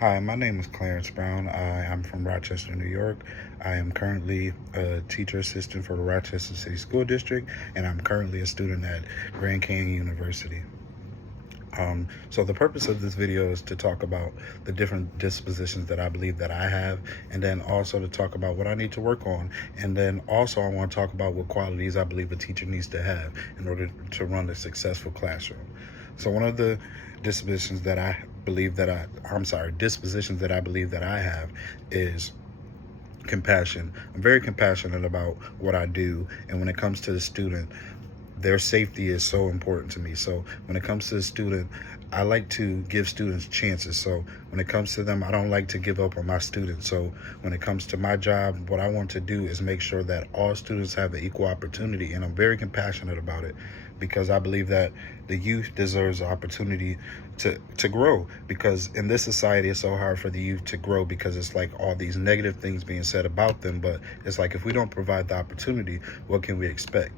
Hi, my name is Clarence Brown. I am from Rochester, New York. I am currently a teacher assistant for the Rochester City School District, and I'm currently a student at Grand Canyon University. So the purpose of this video is to talk about the different dispositions that I believe that I have, and then also to talk about what I need to work on. And then also I want to talk about what qualities I believe a teacher needs to have in order to run a successful classroom. So one of the dispositions that I believe that dispositions that I believe that I have is compassion. I'm very compassionate about what I do, and when it comes to the student, their safety is so important to me. So when it comes to the student, I like to give students chances. So when it comes to them, I don't like to give up on my students. So when it comes to my job, what I want to do is make sure that all students have an equal opportunity, and I'm very compassionate about it because I believe that the youth deserves the opportunity to grow, because in this society it's so hard for the youth to grow because it's like all these negative things being said about them. But it's like, if we don't provide the opportunity, what can we expect?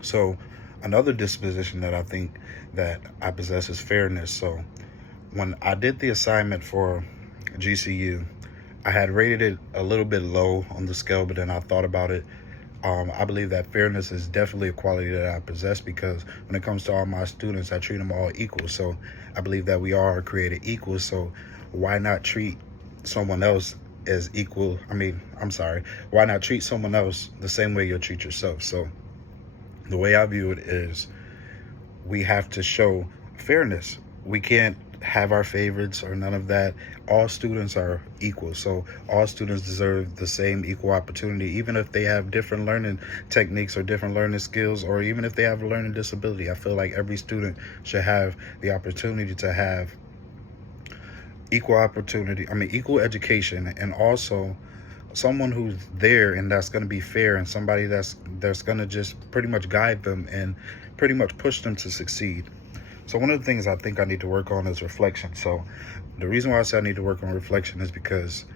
So another disposition that I think that I possess is fairness. So when I did the assignment for GCU, I had rated it a little bit low on the scale, but then I thought about it. I believe that fairness is definitely a quality that I possess, because when it comes to all my students, I treat them all equal. So I believe that we all are created equal. So why not treat someone else as equal? Why not treat someone else the same way you'll treat yourself? So the way I view it is, we have to show fairness. We can't have our favorites or none of that. All students are equal. So all students deserve the same equal opportunity, even if they have different learning techniques or different learning skills, or even if they have a learning disability. I feel like every student should have the opportunity to have equal education, and also someone who's there and that's going to be fair, and somebody that's going to just pretty much guide them and pretty much push them to succeed. So one of the things I think I need to work on is reflection. So the reason why I say I need to work on reflection is because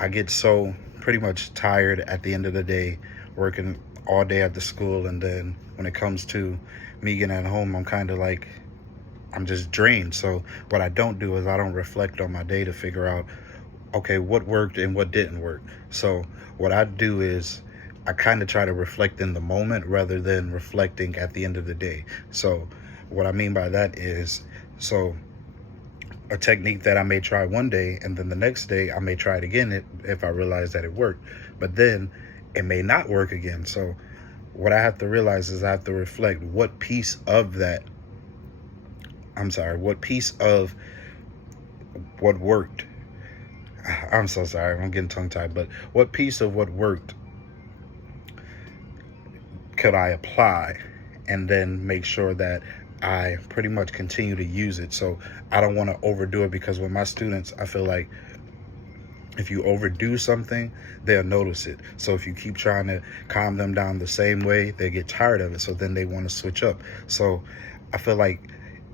I get so pretty much tired at the end of the day, working all day at the school, and then when it comes to me getting at home, I'm kind of like, I'm just drained. So what I don't do is I don't reflect on my day to figure out, okay, what worked and what didn't work. So what I do is I kind of try to reflect in the moment rather than reflecting at the end of the day. So what I mean by that is, so a technique that I may try one day, and then the next day I may try it again if I realize that it worked, but then it may not work again. So what I have to realize is I have to reflect what piece of what worked. I'm so sorry, I'm getting tongue tied, but what piece of what worked could I apply, and then make sure that I pretty much continue to use it. So I don't want to overdo it, because with my students, I feel like if you overdo something, they'll notice it. So if you keep trying to calm them down the same way, they get tired of it. So then they want to switch up. So I feel like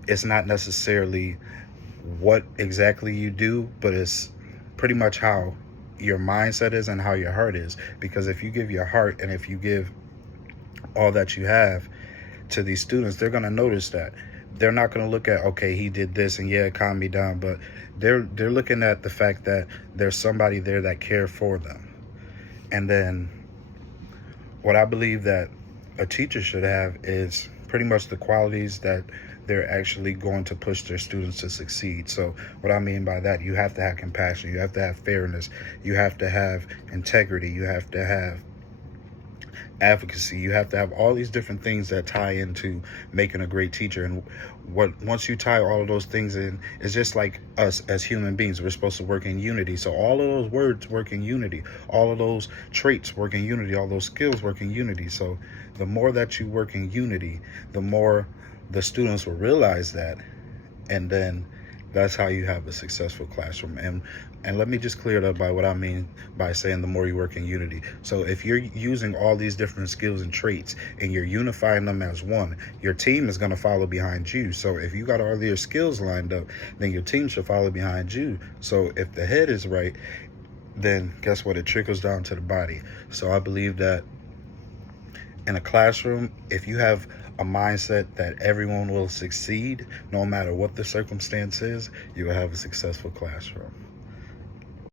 it's not necessarily what exactly you do, but it's pretty much how your mindset is and how your heart is. Because if you give your heart and if you give all that you have to these students, they're going to notice that. They're not going to look at, okay, he did this and yeah, it calmed me down, but they're looking at the fact that there's somebody there that cares for them. And then what I believe that a teacher should have is pretty much the qualities that they're actually going to push their students to succeed. So what I mean by that, you have to have compassion, you have to have fairness, you have to have integrity, you have to have advocacy, you have to have all these different things that tie into making a great teacher. And once you tie all of those things in, it's just like us as human beings, we're supposed to work in unity. So all of those words work in unity, all of those traits work in unity, all those skills work in unity. So the more that you work in unity, the more the students will realize that, and then that's how you have a successful classroom. And let me just clear it up by what I mean by saying the more you work in unity. So if you're using all these different skills and traits and you're unifying them as one, your team is going to follow behind you. So if you got all your skills lined up, then your team should follow behind you. So if the head is right, then guess what? It trickles down to the body. So I believe that in a classroom, if you have a mindset that everyone will succeed no matter what the circumstance is, you will have a successful classroom.